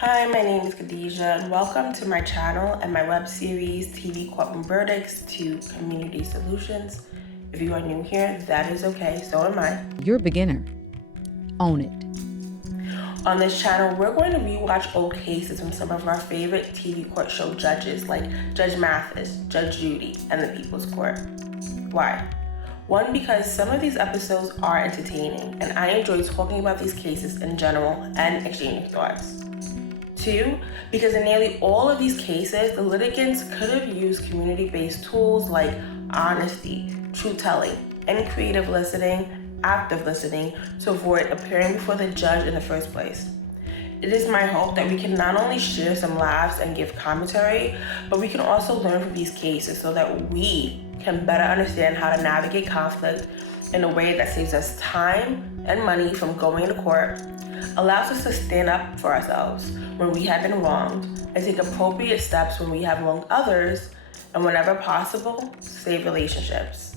Hi, my name is Khadijah, and welcome to my channel and my web series, TV Courtroom Verdicts to Community Solutions. If you are new here, that is okay, so am I. You're a beginner. Own it. On this channel, we're going to rewatch old cases from some of our favorite TV court show judges like Judge Mathis, Judge Judy, and the People's Court. Why? One, because some of these episodes are entertaining, and I enjoy talking about these cases in general and exchanging thoughts. Two, because in nearly all of these cases, the litigants could have used community-based tools like honesty, truth-telling, and creative listening, active listening, to avoid appearing before the judge in the first place. It is my hope that we can not only share some laughs and give commentary, but we can also learn from these cases so that we can better understand how to navigate conflict in a way that saves us time and money from going to court, allows us to stand up for ourselves when we have been wronged, and take appropriate steps when we have wronged others, and whenever possible, save relationships.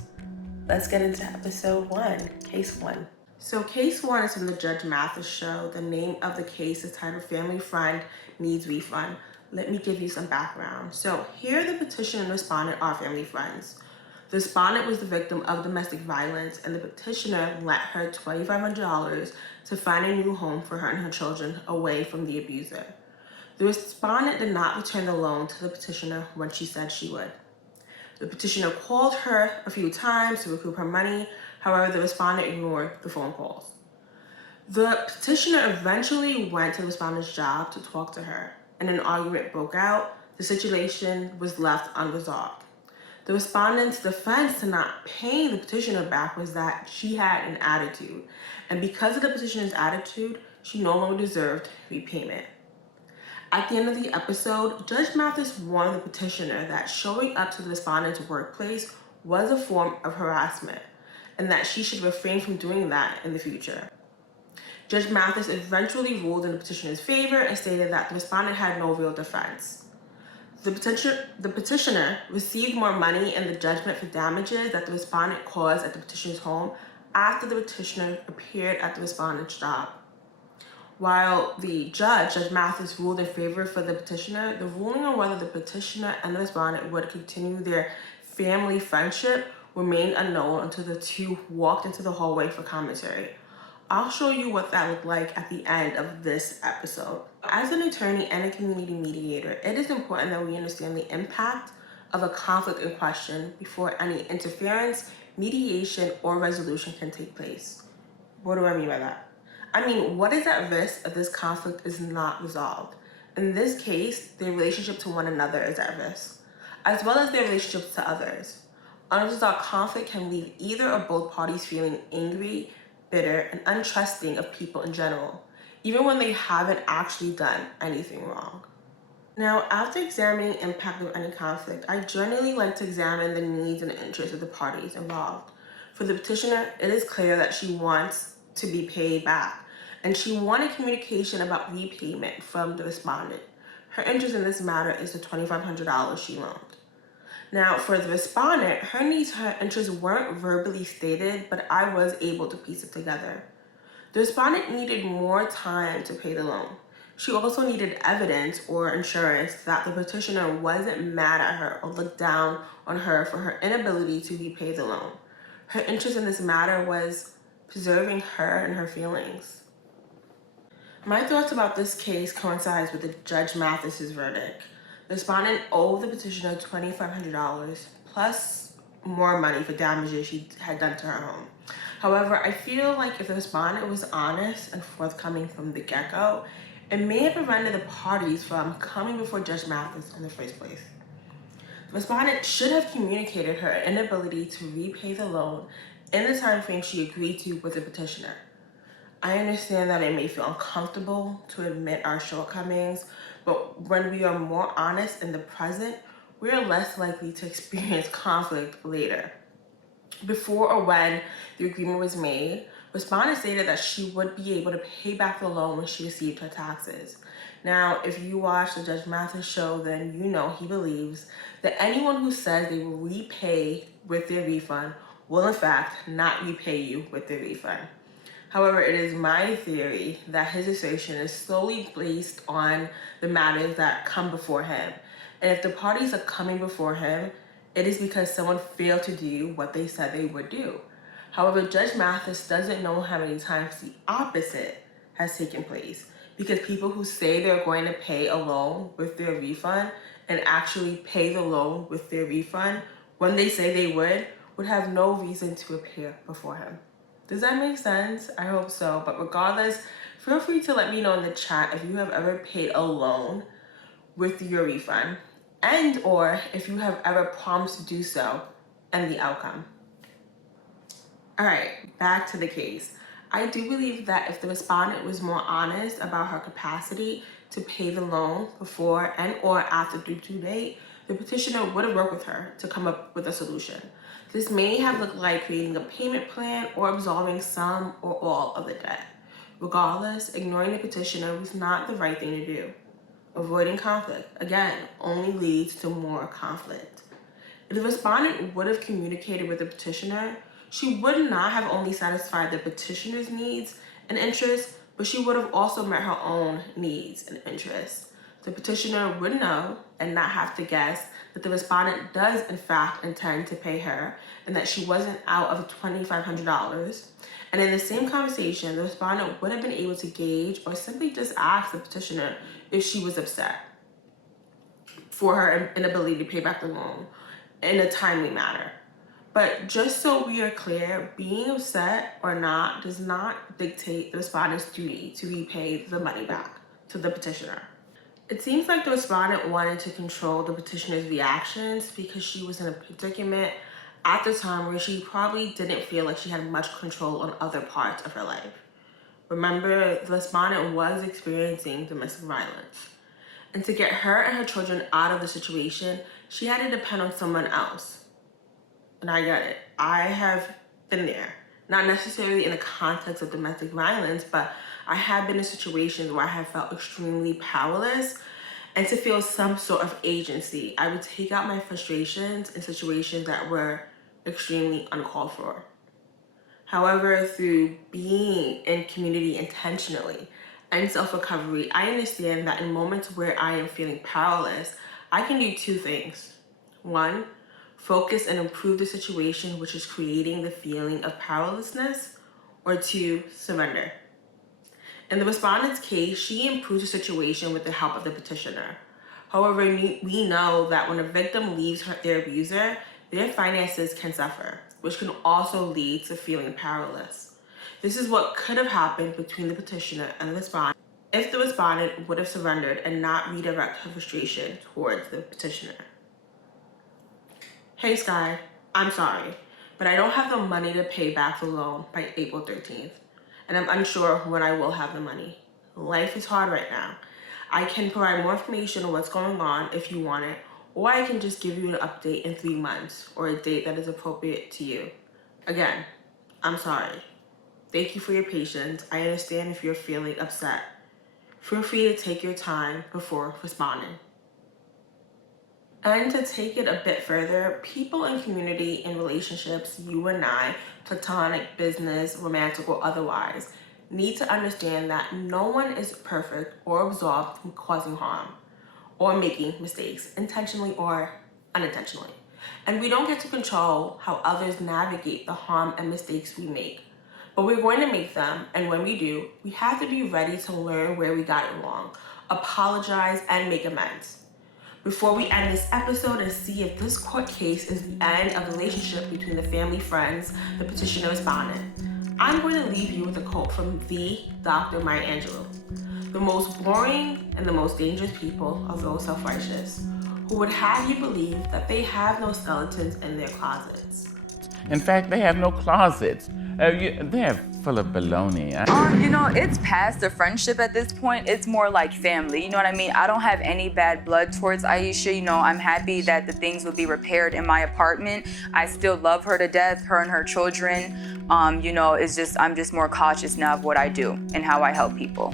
Let's get into episode 1, case 1. So case 1 is from the Judge Mathis show. The name of the case is titled Family Friend Needs Refund. Let me give you some background. So here the petitioner and respondent are family friends. The respondent was the victim of domestic violence, and the petitioner lent her $2,500 to find a new home for her and her children away from the abuser. The respondent did not return the loan to the petitioner when she said she would. The petitioner called her a few times to recoup her money. However, the respondent ignored the phone calls. The petitioner eventually went to the respondent's job to talk to her, and an argument broke out. The situation was left unresolved. The respondent's defense to not paying the petitioner back was that she had an attitude, and because of the petitioner's attitude, she no longer deserved repayment. At the end of the episode, Judge Mathis warned the petitioner that showing up to the respondent's workplace was a form of harassment, and that she should refrain from doing that in the future. Judge Mathis eventually ruled in the petitioner's favor and stated that the respondent had no real defense. The petitioner received more money in the judgment for damages that the respondent caused at the petitioner's home after the petitioner appeared at the respondent's job. While the Judge Mathis, ruled in favor for the petitioner, the ruling on whether the petitioner and the respondent would continue their family friendship remained unknown until the two walked into the hallway for commentary. I'll show you what that looked like at the end of this episode. As an attorney and a community mediator, it is important that we understand the impact of a conflict in question before any interference, mediation, or resolution can take place. What do I mean by that? I mean, what is at risk if this conflict is not resolved? In this case, their relationship to one another is at risk, as well as their relationships to others. Unresolved conflict can leave either or both parties feeling angry, bitter, and untrusting of people in general, even when they haven't actually done anything wrong. Now, after examining the impact of any conflict, I generally like to examine the needs and interests of the parties involved. For the petitioner, it is clear that she wants to be paid back, and she wanted communication about repayment from the respondent. Her interest in this matter is the $2,500 she loaned. Now, for the respondent, her needs, her interests weren't verbally stated, but I was able to piece it together. The respondent needed more time to pay the loan. She also needed evidence or insurance that the petitioner wasn't mad at her or looked down on her for her inability to repay the loan. Her interest in this matter was preserving her and her feelings. My thoughts about this case coincides with the Judge Mathis's verdict. The respondent owed the petitioner $2,500 plus more money for damages she had done to her home. However, I feel like if the respondent was honest and forthcoming from the get-go, it may have prevented the parties from coming before Judge Mathis in the first place. The respondent should have communicated her inability to repay the loan in the time frame she agreed to with the petitioner. I understand that it may feel uncomfortable to admit our shortcomings, but when we are more honest in the present, we are less likely to experience conflict later. Before or when the agreement was made, respondent stated that she would be able to pay back the loan when she received her taxes. Now, if you watch the Judge Mathis show, then you know he believes that anyone who says they will repay with their refund will in fact not repay you with their refund. However, it is my theory that his assertion is solely based on the matters that come before him. And if the parties are coming before him, it is because someone failed to do what they said they would do. However, Judge Mathis doesn't know how many times the opposite has taken place, because people who say they're going to pay a loan with their refund and actually pay the loan with their refund when they say they would have no reason to appear before him. Does that make sense? I hope so. But regardless, feel free to let me know in the chat if you have ever paid a loan with your refund, and or if you have ever promised to do so and the outcome. All right, back to the case. I do believe that if the respondent was more honest about her capacity to pay the loan before and or after the due date, the petitioner would have worked with her to come up with a solution. This may have looked like creating a payment plan or absolving some or all of the debt. Regardless, ignoring the petitioner was not the right thing to do. Avoiding conflict, again, only leads to more conflict. If the respondent would have communicated with the petitioner, she would not have only satisfied the petitioner's needs and interests, but she would have also met her own needs and interests. The petitioner would know and not have to guess that the respondent does in fact intend to pay her and that she wasn't out of $2,500. And in the same conversation, the respondent would have been able to gauge or simply just ask the petitioner if she was upset for her inability to pay back the loan in a timely manner. But just so we are clear, being upset or not does not dictate the respondent's duty to repay the money back to the petitioner. It seems like the respondent wanted to control the petitioner's reactions because she was in a predicament at the time where she probably didn't feel like she had much control on other parts of her life. Remember, the respondent was experiencing domestic violence. And to get her and her children out of the situation, she had to depend on someone else. And I get it. I have been there. Not necessarily in the context of domestic violence, but I have been in situations where I have felt extremely powerless, and to feel some sort of agency, I would take out my frustrations in situations that were extremely uncalled for. However, through being in community intentionally and self-recovery, I understand that in moments where I am feeling powerless, I can do two things. One, focus and improve the situation, which is creating the feeling of powerlessness, or two, surrender. In the respondent's case, she improves the situation with the help of the petitioner. However, we know that when a victim leaves their abuser, their finances can suffer, which can also lead to feeling powerless. This is what could have happened between the petitioner and the respondent if the respondent would have surrendered and not redirect her frustration towards the petitioner. Hey Sky, I'm sorry, but I don't have the money to pay back the loan by April 13th. And I'm unsure when I will have the money. Life is hard right now. I can provide more information on what's going on if you want it, or I can just give you an update in 3 months or a date that is appropriate to you. Again, I'm sorry. Thank you for your patience. I understand if you're feeling upset. Feel free to take your time before responding. And to take it a bit further, people in community, in relationships, you and I, platonic, business, romantic, or otherwise, need to understand that no one is perfect or absolved from causing harm or making mistakes, intentionally or unintentionally. And we don't get to control how others navigate the harm and mistakes we make. But we're going to make them, and when we do, we have to be ready to learn where we got it wrong, apologize, and make amends. Before we end this episode and see if this court case is the end of the relationship between the family, friends, the petitioner, respondent, I'm going to leave you with a quote from the Dr. Maya Angelou. The most boring and the most dangerous people are those self-righteous, who would have you believe that they have no skeletons in their closets. In fact, they have no closets. They're full of baloney. It's past the friendship at this point. It's more like family. You know what I mean? I don't have any bad blood towards Aisha. I'm happy that the things will be repaired in my apartment. I still love her to death, her and her children. I'm just more cautious now of what I do and how I help people.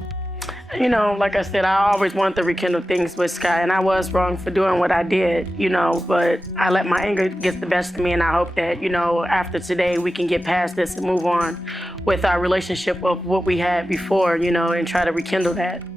You know, like I said, I always wanted to rekindle things with Sky, and I was wrong for doing what I did, you know, but I let my anger get the best of me, and I hope that, you know, after today we can get past this and move on with our relationship of what we had before, you know, and try to rekindle that.